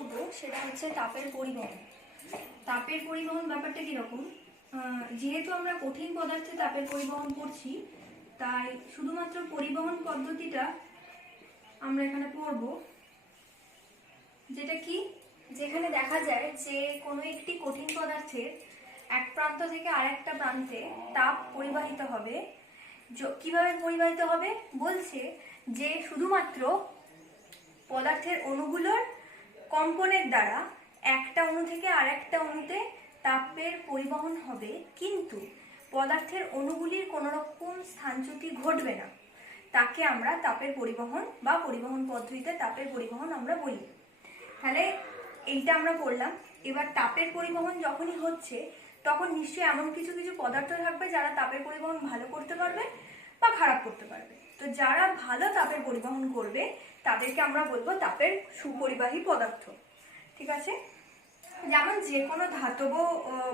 করব সেটা হচ্ছে তাপের পরিবহন। তাপের পরিবহন ব্যাপারটা কিরকম, যেহেতু আমরা কঠিন পদার্থে তাপের পরিবহন করছি, তাই শুধুমাত্র পরিবহন পদ্ধতিটা আমরা এখানে পড়ব। যেটা কি, যেখানে দেখা যায় যে কোনো একটি কঠিন পদার্থের এক প্রান্ত থেকে আরেকটা প্রান্তে তাপ পরিবাহিত হবে। কিভাবে পরিবাহিত হবে বলছে যে শুধুমাত্র পদার্থের অণুগুলোর কম্পনের দ্বারা একটা অণু থেকে আরেকটা অণুতে তাপের পরিবহন হবে, কিন্তু পদার্থের অণুগুলির কোনো রকম স্থানচ্যুতি ঘটবে না। তাকে আমরা তাপের পরিবহন বা পরিবহন পদ্ধতিতে তাপের পরিবহন আমরা বলি। তাহলে এইটা আমরা পড়লাম। এবার তাপের পরিবহন যখনই হচ্ছে তখন নিশ্চয়ই এমন কিছু কিছু পদার্থ থাকবে যারা তাপের পরিবহন ভালো করতে পারবে বা খারাপ করতে পারবে। তো যারা ভালো তাপের পরিবহন করবে তাদেরকে আমরা বলবো তাপের সুপরিবাহী পদার্থ। ঠিক আছে, যেমন যে কোনো ধাতব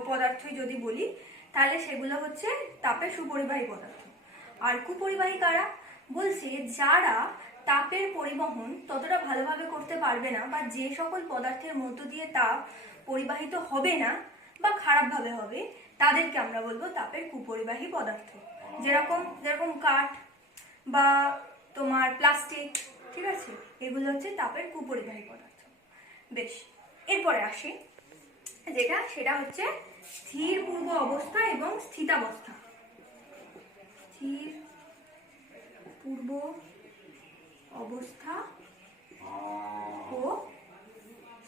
পদার্থই যদি বলি তাহলে সেগুলো হচ্ছে তাপের সুপরিবাহী পদার্থ। আর কুপরিবাহী কারা বলছে, যারা তাপের পরিবহন ততটা ভালোভাবে করতে পারবে না বা যে সকল পদার্থের মধ্য দিয়ে তাপ পরিবাহিত হবে না বা খারাপভাবে হবে তাদেরকে আমরা বলবো তাপের কুপরিবাহী পদার্থ। যেরকম যেরকম কাঠ বা তোমার প্লাস্টিক, ঠিক আছে, এগুলো হচ্ছে তাপের কুপরিবাহী পদার্থ। বেশ, এরপরে আসি সেটা হচ্ছে স্থির পূর্ব অবস্থা এবং স্থিতাবস্থা। স্থির পূর্ব অবস্থা ও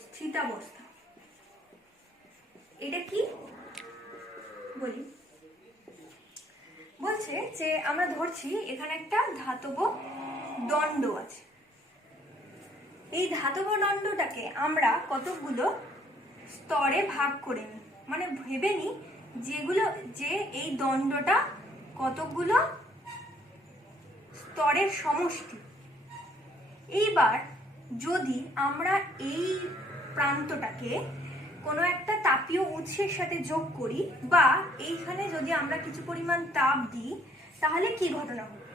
স্থিতাবস্থা, এটা কি বলি, বলছে যে আমরা ধরছি এখানে একটা ধাতব দণ্ড আছে। এই ধাতব দণ্ডটাকে আমরা কতগুলো স্তরে ভাগ করে নিই, মানে ভেবে নিই যে এই দণ্ডটা কতগুলো স্তরের সমষ্টি। এইবার যদি আমরা এই প্রান্তটাকে কোনো একটা তাপীয় উৎসের সাথে যোগ করি বা এইখানে যদি আমরা কিছু পরিমাণ তাপ দিই তাহলে কি ঘটনা হবে?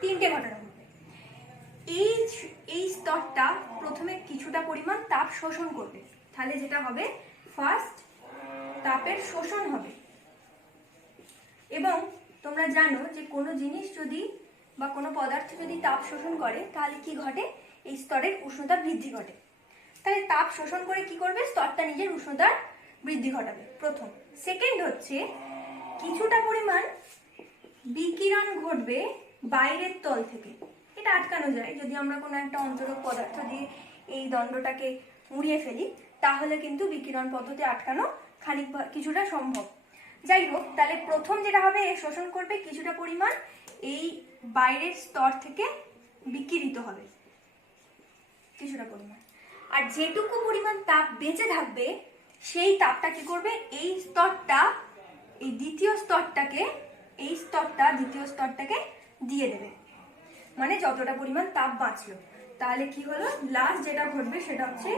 তিনটে ঘটনা হবে। এই স্তরটা প্রথমে কিছুটা পরিমাণ তাপ শোষণ করবে, তাহলে যেটা হবে ফার্স্ট তাপের শোষণ হবে। এবং তোমরা জানো যে কোনো জিনিস যদি বা কোনো পদার্থ যদি তাপ শোষণ করে তাহলে কি ঘটে? এই স্তরের উষ্ণতা বৃদ্ধি ঘটে। তাহলে তাপ শোষণ করে কি করবে? স্তরটা নিজের উষ্ণতার বৃদ্ধি ঘটাবে, প্রথম। সেকেন্ড হচ্ছে কিছুটা পরিমাণ বিকিরণ ঘটবে বাইরের তল থেকে। এটা আটকানো যায় যদি আমরা কোনো একটা অন্তরক পদার্থ দিয়ে এই দণ্ডটাকে মুড়িয়ে ফেলি, তাহলে কিন্তু বিকিরণ পদ্ধতি আটকানো কিছুটা সম্ভব। যাই হোক, তাহলে প্রথম যেটা হবে, শোষণ করবে কিছুটা পরিমাণ এই বাইরের স্তর থেকে বিকিরিত হবে কিছুটা পরিমাণ, আর যেটুকু পরিমাণ তাপ বেঁচে থাকবে সেই তাপটা কি করবে? এই স্তরটা এই দ্বিতীয় স্তরটাকে দিয়ে দেবে, মানে যতটা পরিমাণ তাপ বাঁচলো। তাহলে কি হলো? লাস্ট যেটা ঘটবে সেটা হচ্ছে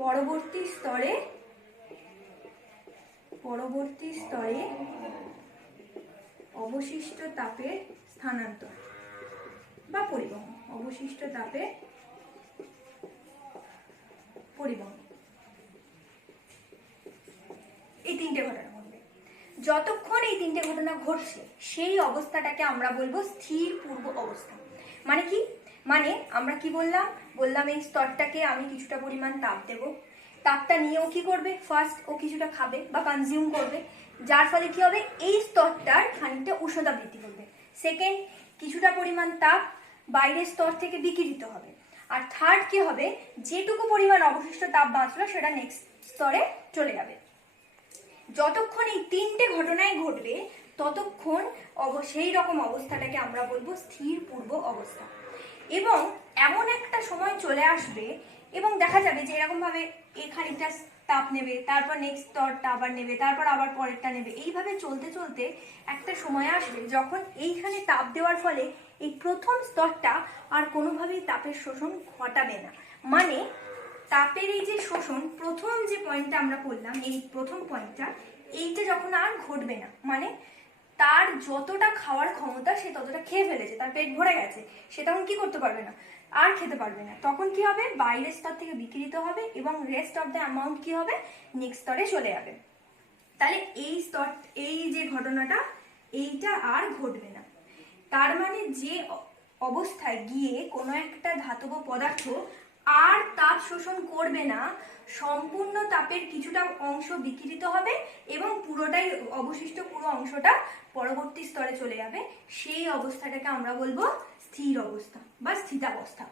পরবর্তী স্তরে অবশিষ্ট তাপের স্থানান্তর বা পরিবহন। অবশিষ্ট তাপের পরিবহন, এই তিনটে ঘটনা ঘটবে। যতক্ষণ এই তিনটে ঘটনা ঘটছে সেই অবস্থাটাকে আমরা বলবো স্থির পূর্ব অবস্থা। মানে কি? মানে আমরা কি বললাম এই স্তরটাকে আমি কিছুটা পরিমাণ তাপ দেব, তাপটা নিয়েও কি করবে? ফার্স্ট ও কিছুটা খাবে বা কনজিউম করবে, যার ফলে কি হবে? এই স্তরটার খানিকটা উষ্ণতা বৃদ্ধি করবে। সেকেন্ড, কিছুটা পরিমাণ তাপ বাইরের স্তর থেকে বিকিরিত হবে। আর থার্ড কি হবে? যেটুকু পরিমাণ অবশিষ্ট তাপ বাঁচলো সেটা নেক্সট স্তরে চলে যাবে। যতক্ষণ এই তিনটে ঘটনাই ঘটবে ততক্ষণ সেই রকম অবস্থাটাকে আমরা বলবো স্থির পূর্ব অবস্থা। এবং এমন একটা সময় চলে আসবে এবং দেখা যাবে যে এরকম ভাবে খানিকটা তাপ নেবে, তারপর নেক্সট স্তরটা আবার নেবে, তারপর আবার পরেরটা নেবে, এইভাবে চলতে চলতে একটা সময় আসবে যখন এইখানে তাপ দেওয়ার ফলে এই প্রথম স্তরটা আর কোনোভাবেই তাপের শোষণ ঘটাবে না। মানে তাপের এই যে শোষণ, প্রথম যে পয়েন্টটা আমরা বললাম, এই প্রথম পয়েন্টটা, এইটা যখন আর ঘটবে না, মানে তার যতটা খাওয়ার ক্ষমতা সে ততটা খেয়ে ফেলেছে, তার পেট ভরে গেছে, সে তখন কি করতে পারবে না? আর খেতে পারবে না, তখন কি হবে, বাইরের স্তর থেকে বিকৃত হবে এবং রেস্ট অফ দ্য অ্যামাউন্ট কি হবে, নেক্সট স্তরে চলে যাবে। তাহলে এই যে ঘটনাটা এইটা আর ঘটবে না। তার মানে যে অবস্থায় গিয়ে কোনো একটা ধাতব পদার্থ আর তাপ শোষণ করবে না, সম্পূর্ণ তাপের কিছুটা অংশ বিকৃত হবে এবং পুরোটাই অবশিষ্ট পুরো অংশটা পরবর্তী স্তরে চলে যাবে, সেই অবস্থাটাকে আমরা বলবো স্থির অবস্থা বা স্থিতাবস্থা।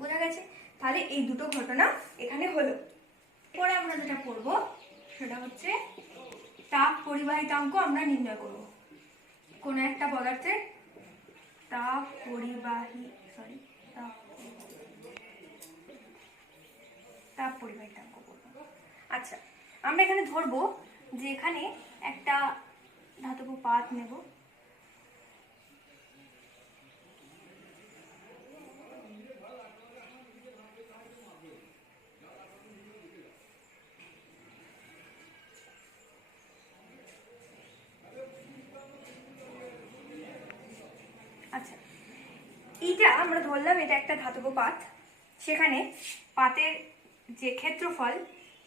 বোঝা গেছে? তাহলে এই দুটো ঘটনা এখানে হলো। পরে আমরা যেটা পড়বো সেটা হচ্ছে তাপ পরিবাহিতাঙ্ক আমরা নির্ণয় করব। কোনো একটা পদার্থের তাপ পরিবাহিতাঙ্ক করব। আচ্ছা, আমরা এখানে ধরবো যে এখানে একটা ধাতব পাত নেব, আচ্ছা এইটা আমরা ধরলাম এটা একটা ধাতব পাত, সেখানে পাতের যে ক্ষেত্রফল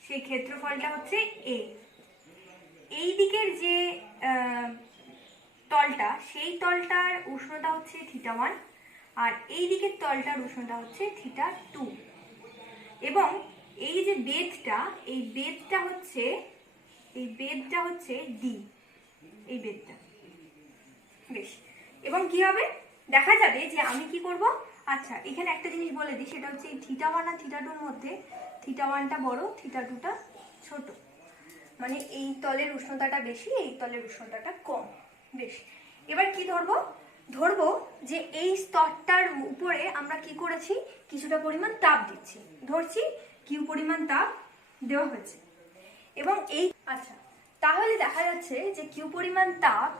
সেই ক্ষেত্রফলটা হচ্ছে এ। এই দিকের যে তলটা সেই তলটার উষ্ণতা হচ্ছে থিটা 1 আর এই দিকের তলটার উষ্ণতা হচ্ছে থিটা 2 এবং এই যে বেধটা এই বেধটা হচ্ছে ডি, এই বেধটা। বেশ, এবং কি হবে দেখা যাবে যে আমি কি করব, আচ্ছা এখানে একটা জিনিস বলে দিই, সেটা হচ্ছে এই থিটা 1 আর থিটা 2 মধ্যে থিটা 1টা বড় থিটা 2টা ছোট, মানে এই তলের উষ্ণতাটা বেশি এই তলের উষ্ণতাটা কম। বেশ, এবার কি ধরবো যে এই স্তরটার উপরে আমরা কি করেছি, কিছুটা পরিমাণ তাপ দিচ্ছি, ধরছি কিউ পরিমাণ তাপ দেওয়া হয়েছে এবং এই আচ্ছা তাহলে দেখা যাচ্ছে যে কিউ পরিমাণ তাপ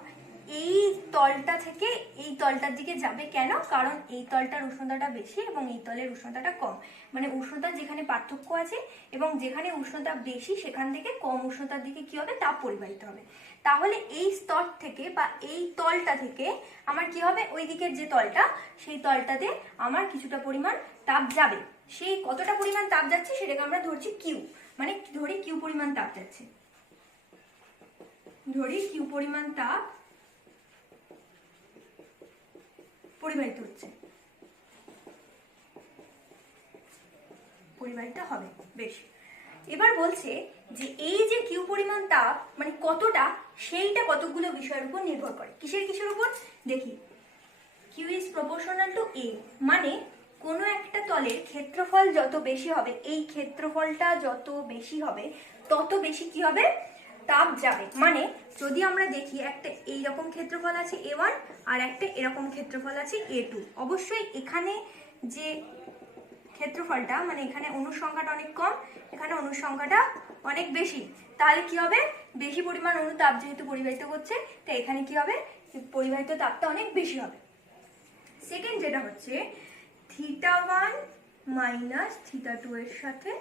এই তলটা থেকে এই তলটার দিকে যাবে। কেন? কারণ এই তলটার উষ্ণতাটা বেশি এবং এই তলের উষ্ণতাটা কম, মানে উষ্ণতা যেখানে পার্থক্য আছে এবং যেখানে উষ্ণতা বেশি সেখান থেকে কম উষ্ণতার দিকে কি হবে, তাপ পরিবাহিত হবে। তাহলে এই স্তর থেকে বা এই তলটা থেকে আমার কি হবে, ওই দিকের যে তলটা সেই তলটাতে আমার কিছুটা পরিমাণ তাপ যাবে। সেই কতটা পরিমাণ তাপ যাচ্ছে সেটাকে আমরা ধরছি কিউ, মানে ধরি কিউ পরিমাণ তাপ যাচ্ছে, ধরি কিউ পরিমাণ তাপ পরিবাহিত হচ্ছে, পরিবাহিত হবে। বেশ, এবার বলছে যে এই যে কিউ পরিমাণ তাপ মানে কতটা, সেইটা কতগুলো বিষয়ের উপর নির্ভর করে। কিসের উপর দেখি, কিউ ইজ প্রপোর্শনাল টু এ, মানে কোনো একটা তলের ক্ষেত্রফল যত বেশি হবে, এই ক্ষেত্রফলটা যত বেশি হবে তত বেশি কি হবে, তাপ যাবে। মানে যদি আমরা দেখি একটা এইরকম ক্ষেত্রফল আছে A1 আর একটা এরকম ক্ষেত্রফল আছে A2, অবশ্যই এখানে যে ক্ষেত্রফলটা মানে এখানে অণুর সংখ্যাটা অনেক কম, এখানে অণুর সংখ্যাটা অনেক বেশি, তাহলে কি হবে, বেশি পরিমাণ অণু তাপ যেহেতু পরিবাহিত করছে তাই এখানে কি হবে, পরিবাহিত তাপটা অনেক বেশি হবে। সেকেন্ড যেটা হচ্ছে θ1 মাইনাস θ2 এর সাথে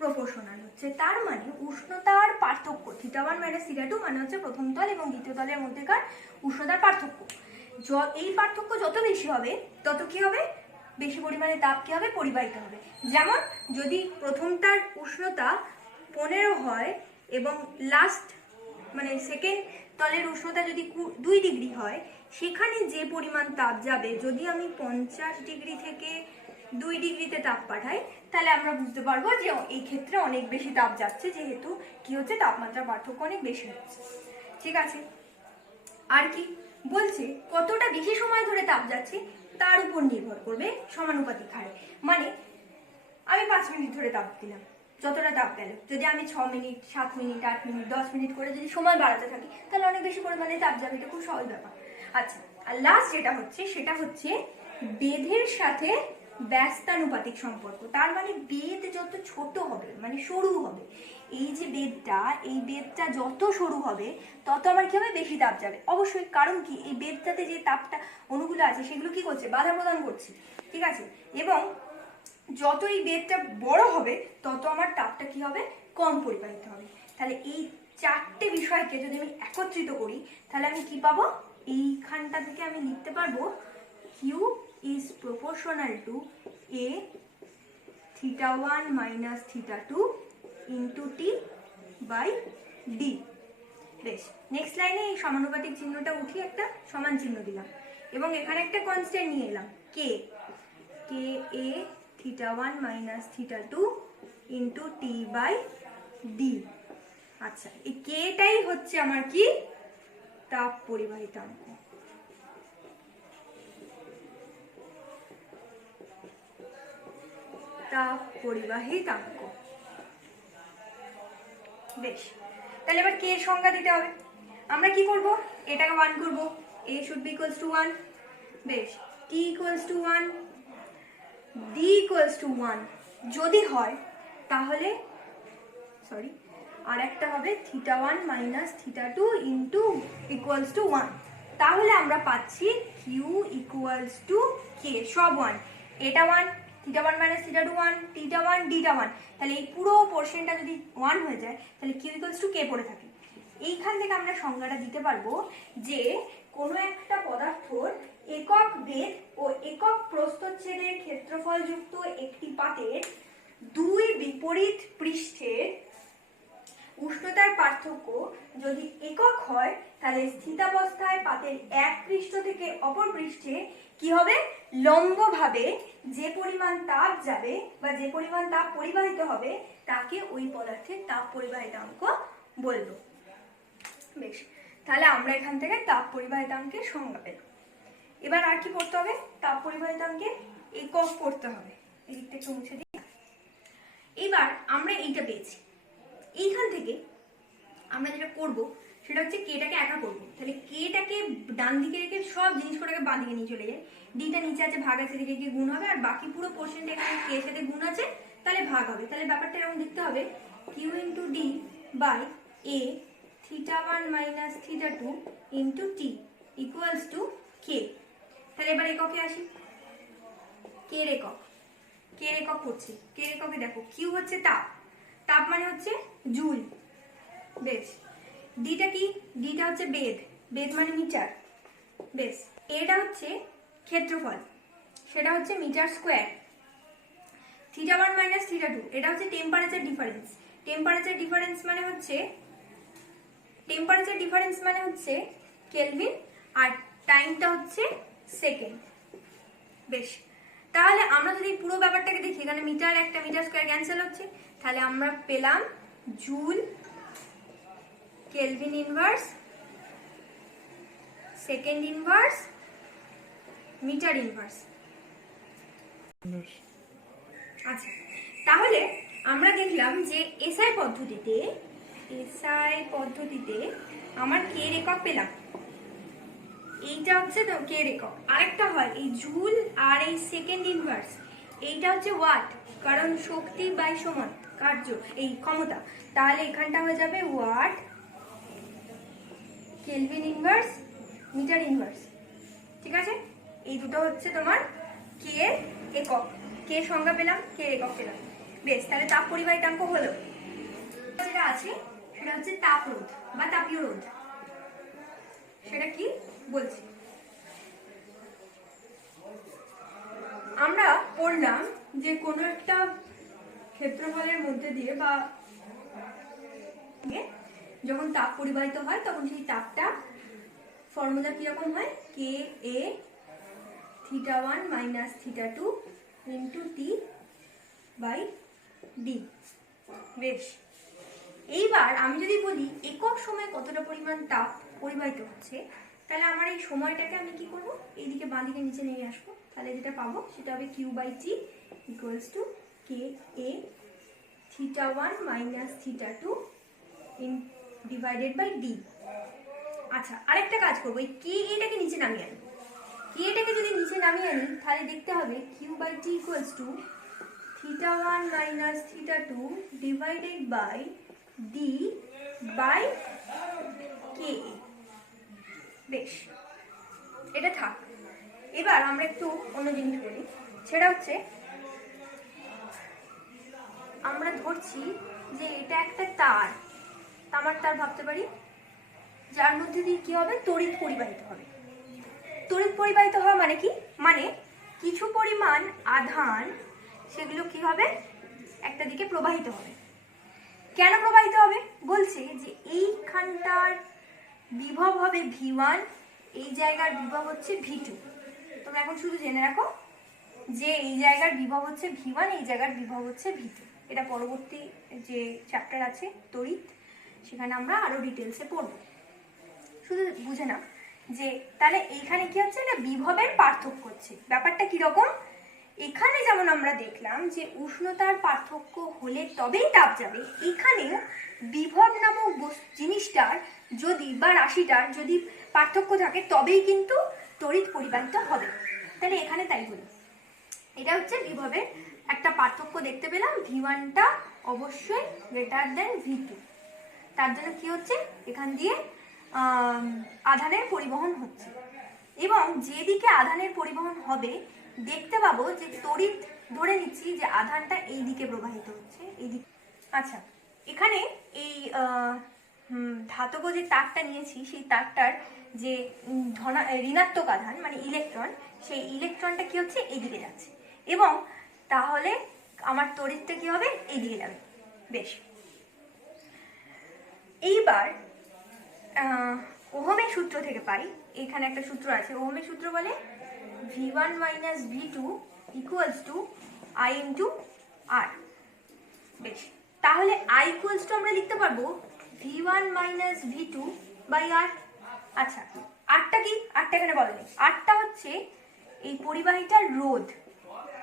প্রপোর্শনাল হচ্ছে, তার মানে উষ্ণতার পার্থক্য θ1 মাইনাস θ2 মানে হচ্ছে প্রথম তল এবং দ্বিতীয় তলের মধ্যেকার উষ্ণতার পার্থক্য। এই পার্থক্য যত বেশি হবে তত কি হবে, বেশি পরিমাণে তাপ কি হবে, পরিবাহিত হবে। যেমন যদি প্রথমটার উষ্ণতা 15 হয় এবং লাস্ট মানে সেকেন্ড তলের উষ্ণতা যদি 2 ডিগ্রি হয়, সেখানে যে পরিমাণ তাপ যাবে, যদি আমি 50 ডিগ্রি থেকে 2 ডিগ্রিতে তাপ পাঠাই তাহলে আমরা বুঝতে পারবো যে এই ক্ষেত্রে অনেক বেশি তাপ যাচ্ছে, যেহেতু কি হচ্ছে, তাপমাত্রা পার্থক্য অনেক বেশি হচ্ছে। ঠিক আছে, আর কি বলছে, কতটা বেশি সময় ধরে তাপ যাচ্ছে তার উপর নির্ভর করবে সমানুপাতিক হারে। মানে আমি 5 মিনিট ধরে তাপ দিলাম, যতটা তাপ গেল, যদি আমি 6 মিনিট 7 মিনিট 8 মিনিট 10 মিনিট করে যদি সময় বাড়াতে থাকি তাহলে অনেক বেশি পরিমাণে তাপ যাবে, এটা খুব সহজ ব্যাপার। আচ্ছা, আর লাস্ট যেটা হচ্ছে সেটা হচ্ছে বেধের সাথে ব্যস্তানুপাতিক সম্পর্ক। তার মানে বেধ যত ছোট হবে মানে সরু হবে, এই যে বেধটা এই বেধটা যত সরু হবে তত আমার কি হবে, বেশি তাপ যাবে। অবশ্যই, কারণ কি, এই বেধটাতে যে তাপটা অণুগুলো আছে সেগুলো কি করছে, বাধা প্রদান করছে। ঠিক আছে, এবং যত এই বেধটা বড় হবে তত আমার তাপটা কি হবে, কম পরিবাহিত হবে। তাহলে এই 4টে বিষয়কে যদি আমি একত্রিত করি তাহলে আমি কি পাবো, এইখানটা থেকে আমি লিখতে পারবো Q is proportional to a theta 1 minus theta 2 into t by d। বেশ, নেক্সট লাইনে এই সমানুপাতিক চিহ্নটা উঠিয়ে একটা সমান চিহ্ন দিলাম এবং এখানে একটা কনস্ট্যান্ট নিয়ে এলাম কে a theta 1 minus theta 2 into t by d। আচ্ছা, এই কেটাই হচ্ছে আমার কি তাপ পরিবাহিতাঙ্ক। তাপ পরিবাহিতাঙ্ক। বেশ, তাহলে এবার কে এর সংজ্ঞা দিতে হবে। আমরা কি করব, এটাকে 1 করব, a should be equals to 1। বেশ, t equals to 1, d equals to 1 যদি হয় তাহলে সরি আর একটা হবে theta 1 minus theta 2 into equals to 1। তাহলে আমরা পাচ্ছি q equals to k, সব 1, এটা 1, theta 1 minus theta 2 1, theta 1 deta 1। তাহলে এই পুরো পোরশনটা যদি 1 হয়ে যায় তাহলে q equals to k পড়ে থাকে। এইখান থেকে আমরা সংজ্ঞাটা দিতে পারবো যে কোনো একটা পদার্থর একক বেগ ও একক প্রস্থচ্ছেদের ক্ষেত্রফলযুক্ত একটি পাতের দুই বিপরীত পৃষ্ঠের উষ্ণতার পার্থক্য যদি একক হয় তাহলে স্থিতাবস্থায় পাতের এক পৃষ্ঠ থেকে অপর পৃষ্ঠে কি হবে, লম্বভাবে যে পরিমাণ তাপ যাবে বা যে পরিমাণ তাপ পরিবাহিত হবে তাকে ওই পদার্থের তাপ পরিবাহিতাঙ্ক বলবো। বেশ, তাহলে আমরা এখান থেকে তাপ পরিবাহিতাঙ্কের সংজ্ঞা পেলাম। এবার আর কি পড়তে হবে, তাপ পরিবাহিতাঙ্কের একক পড়তে হবে। এই দিকটা একটু মুছে দিই। এবার আমরা এইটা পেয়েছি, এইখান থেকে আমরা যেটা করব সেটা হচ্ছে কেটাকে একা করব। তাহলে কেটাকে ডান দিকে রেখে সব জিনিসগুলোকে বাঁ দিকে নিয়ে চলে যায়, ডিটা নিচে আছে, ভাগ আছে, দিকে গিয়ে গুণ হবে, আর বাকি পুরো পোর্শনটা এখানে কে সাথে গুণ আছে তাহলে ভাগ হবে। তাহলে ব্যাপারটা এরকম দেখতে হবে q into D by a theta 1 minus theta 2 into t equals to k। তাহলে এবার এককে আসি, কে এর একক করছি, কে এর এককে দেখো q হচ্ছে তাপ, তাপ মানে হচ্ছে জুল। বেশ, ডিটা কি, ডিটা হচ্ছে বেদ, বেদ মানে মিটার। বেশ, এটা হচ্ছে ক্ষেত্রফল, সেটা হচ্ছে metre square. Theta 1 minus theta 2 এটা হচ্ছে টেম্পারেচার ডিফারেন্স। টেম্পারেচার ডিফারেন্স মানে হচ্ছে কেলভিন, আর টাইমটা হচ্ছে সেকেন্ড। বেশ, তাহলে আমরা যদি পুরো ব্যাপারটাকে দেখি, এখানে মিটার একটা মিটার স্কোয়ার ক্যান্সেল হচ্ছে, তাহলে আমরা পেলাম joule, kelvin inverse, second inverse, metre inverse. আচ্ছা, তাহলে আমরা দেখলাম যে এসআই পদ্ধতিতে আমার কে এর একক পেলাম, এইটা হচ্ছে তো কে এর একক। আরেকটা হয় এই জুল আর এই সেকেন্ড ইনভার্স, এইটা হচ্ছে ওয়াট, কারণ শক্তি বাই সময় কার্য এই ক্ষমতা। তাহলে এখানটা হয়ে যাবে watt, kelvin inverse, metre inverse. ঠিক আছে, এই দুটো হচ্ছে তোমার কে এর একক। কে সংজ্ঞা পেলাম, কে এর একক পেলাম। বেশ, তাহলে তাপ পরিবাহিতাঙ্ক হলো। যেটা আছে সেটা হচ্ছে তাপ রোধ বা তাপীয় রোধ। সেটা কি বলছি, আমরা পড়লাম যে কোনো একটা ক্ষেত্রফলের মধ্যে দিয়ে বা যখন তাপ পরিবাহিত হয় তখন সেই তাপটা ফর্মুলা কিরকম হয়, K A theta 1 minus theta 2 into T by D. বেশ, এইবার আমি যদি বলি একক সময়ে কতটা পরিমাণ তাপ পরিবাহিত হচ্ছে, তাহলে আমার এই সময়টাকে আমি কি করব, এইদিকে বাঁ দিকে নিচে নিয়ে আসবো। তাহলে যেটা পাবো সেটা হবে Q by T equals to K A theta 1 minus theta 2 in divided by D. আচ্ছা, আরেকটা কাজ করবো, এই কে এটাকে নিচে নামিয়ে আনি। কে এটাকে যদি নিচে নামিয়ে আনি তাহলে দেখতে হবে Q by T equals to theta 1 minus theta 2 divided by D by K A. বেশ, এটা থাক। এবার আমরা একটু অন্য জিনিস বলি, সেটা হচ্ছে আমরা ধরছি যে এটা একটা তার, তামার তার ভাবতে পারি, যার মধ্যে দিয়ে কি হবে, তড়িৎ পরিবাহিত হবে। তড়িৎ পরিবাহিত হওয়া মানে কি, মানে কিছু পরিমাণ আধান সেগুলো কি হবে, একটা দিকে প্রবাহিত হবে। কেন প্রবাহিত হবে বলছে যে এইখানটার বিভব হবে V1, এই জায়গার বিভব হচ্ছে V2। তোমরা এখন শুধু জেনে রাখো যে এই জায়গার বিভব হচ্ছে V1, এই জায়গার বিভব হচ্ছে V2। এটা পরবর্তী যে চ্যাপ্টার আছে তড়িৎ, সেখানে আমরা আরো ডিটেলসে পড়ব। শুধু বুঝে না যে তাহলে এইখানে কি হচ্ছে, এটা বিভবের পার্থক্য হচ্ছে। ব্যাপারটা কিরকম, এখানে যেমন আমরা দেখলাম যে উষ্ণতার পার্থক্য হলে তবেই তাপ যাবে, এখানেও বিভব নামক জিনিসটার যদি বা রাশিটার যদি পার্থক্য থাকে তবেই কিন্তু তড়িৎ পরিবাহিত হবে। তাহলে এখানে তাই বলি, এটা হচ্ছে বিভবের একটা পার্থক্য দেখতে পেলাম, V1টা অবশ্যই গ্রেটার দেন V2। তার জন্য কি হচ্ছে, এখান দিয়ে আধানের পরিবহন হচ্ছে, এবং যেদিকে আধানের পরিবহন হবে দেখতে পাবো যে তড়িৎ, ধরে নিচ্ছি যে আধানটা এই দিকে প্রবাহিত হচ্ছে, এই দিকে। আচ্ছা, এখানে এই ধাতব যে তারটা নিয়েছি, সেই তারটার যে ঋণাত্মক আধান মানে ইলেকট্রন, সেই ইলেকট্রনটা কি হচ্ছে এইদিকে যাচ্ছে, এবং তাহলে আমার তড়িৎটা কি হবে, এইদিকে যাবে। বেশ, এইবার ওহমের সূত্র থেকে পাই, এখানে একটা সূত্র আছে, ওহমের সূত্র বলে V1 minus V2 equals to I into R। বেশ, তাহলে I equals to আমরা লিখতে পারবো V1 minus V2 by R। আচ্ছা, আরটা কি, আরটা এখানে বলেনি, আরটা হচ্ছে এই পরিবাহীটার রোধ।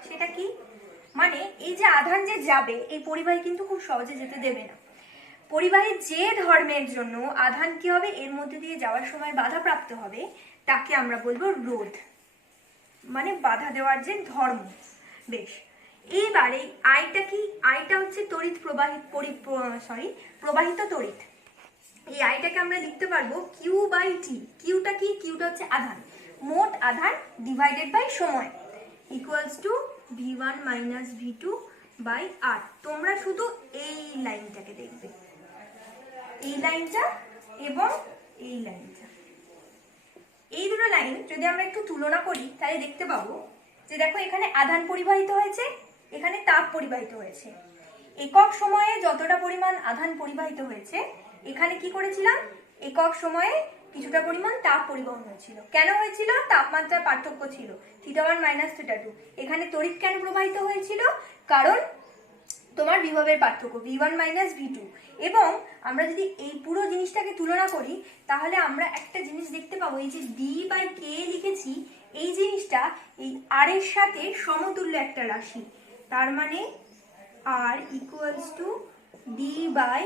সেটা কি, মানে এই যে আধান যে যাবে, এই পরিবাহী কিন্তু খুব সহজে যেতে দেবে না। পরিবাহীর যে ধর্মের জন্য আধান কি হবে, এর মধ্যে দিয়ে যাওয়ার সময় বাধাপ্রাপ্ত হবে, তাকে আমরা বলবো রোধ, মানে বাধা দেওয়ার যে ধর্ম। বেশ, এইবার এই আইটা কি, আইটা হচ্ছে তড়িৎ প্রবাহিত তড়িৎ। এই আইটাকে আমরা লিখতে পারবো কিউ বাই টি। কিউটা কি, কিউটা হচ্ছে আধান, মোট আধান ডিভাইডেড বাই সময়, equals to V1 minus V2 by R। তোমরা শুধু এই লাইনটাকে দেখবে, এই লাইনটা এবং এই লাইনটা, এই দুটো লাইন যদি আমরা একটু তুলনা করি তাহলে দেখতে পাবো যে দেখো এখানে আধান পরিবাহিত হয়েছে, এখানে তাপ পরিবাহিত হয়েছে। একক সময়ে যতটা পরিমাণ আধান পরিবাহিত হয়েছে, এখানে কি করেছিলাম, একক সময়ে কিছুটা পরিমাণ তাপ পরিবহন হয়েছিল। কেন হয়েছিল, তাপমাত্রার পার্থক্য ছিল θ1 মাইনাস θ2। এখানে তড়িৎ কেন প্রবাহিত হয়েছিল, কারণ তোমার বিভবের পার্থক্য V1 মাইনাস V2। এবং আমরা যদি এই পুরো জিনিসটাকে তুলনা করি তাহলে আমরা একটা জিনিস দেখতে পাবো, এই যে D বাই K লিখেছি, এই জিনিসটা এই R এর সাথে সমতুল্য একটা রাশি। তার মানে R equals to D by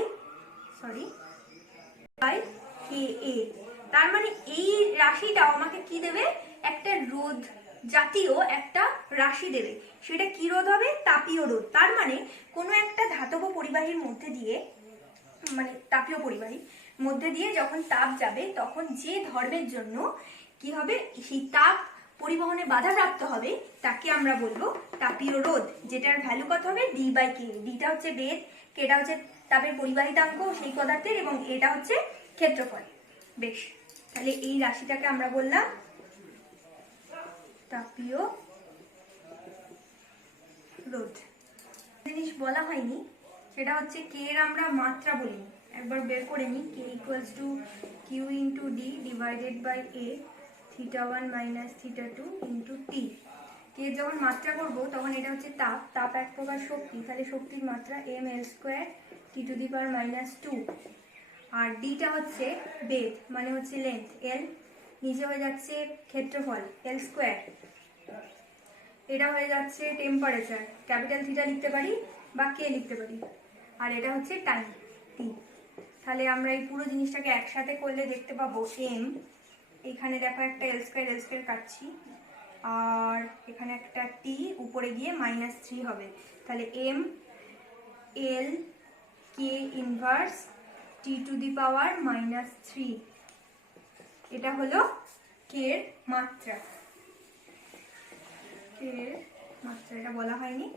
KA। তার মানে এই রাশিটাও আমাকে কি দেবে, একটা রোধ জাতীয় একটা রাশি দেবে। সেটা কি রোধ হবে, তাপীয় রোধ। তার মানে কোনো একটা ধাতব পরিবাহীর মধ্যে দিয়ে, মানে তাপীয় পরিবাহীর মধ্যে দিয়ে যখন তাপ যাবে, তখন যে ধর্মের জন্য কি হবে, সেই তাপ পরিবহনে বাধাপ্রাপ্ত হবে, তাকে আমরা বলবো তাপীয় রোধ, যেটার ভ্যালু কত হবে, D বাই K। ডিটা হচ্ছে বেদ, কেটা হচ্ছে তাপের পরিবাহিতাঙ্ক সেই পদার্থের, এবং এটা হচ্ছে ক্ষেত্রফল। বেশ, তাহলে এই রাশিটাকে আমরা বললাম তাপীয় রোধ। জিনিস বলা হয়নি, সেটা হচ্ছে কে এর আমরা মাত্রা বলি, একবার বের করে নিই। K equals to Q into D divided by A, θ1 minus θ2 into T. K যখন মাত্রা করবো তখন এটা হচ্ছে তাপ, তাপ এক প্রকার শক্তি, তাহলে শক্তির মাত্রা ml স্কোয়ার T⁻²2। আর ডিটা হচ্ছে বেদ, মানে হচ্ছে লেন্থ, এল, নিচে হয়ে যাচ্ছে ক্ষেত্রফল এল স্কোয়ার, এটা হয়ে যাচ্ছে টেম্পারেচার, ক্যাপিটাল থিটা লিখতে পারি বা কে লিখতে পারি, আর এটা হচ্ছে টাইম টি। তাহলে আমরা এই পুরো জিনিসটাকে একসাথে করলে দেখতে পাবো এম, এখানে দেখো একটা এল স্কোয়ার কাটছি, আর এখানে একটা টি, উপরে গিয়ে -3 হবে। তাহলে এম এল কে ইনভার্স T⁻⁻3, এটা হলো কে এর মাত্রা। এটা বলা হয়নি।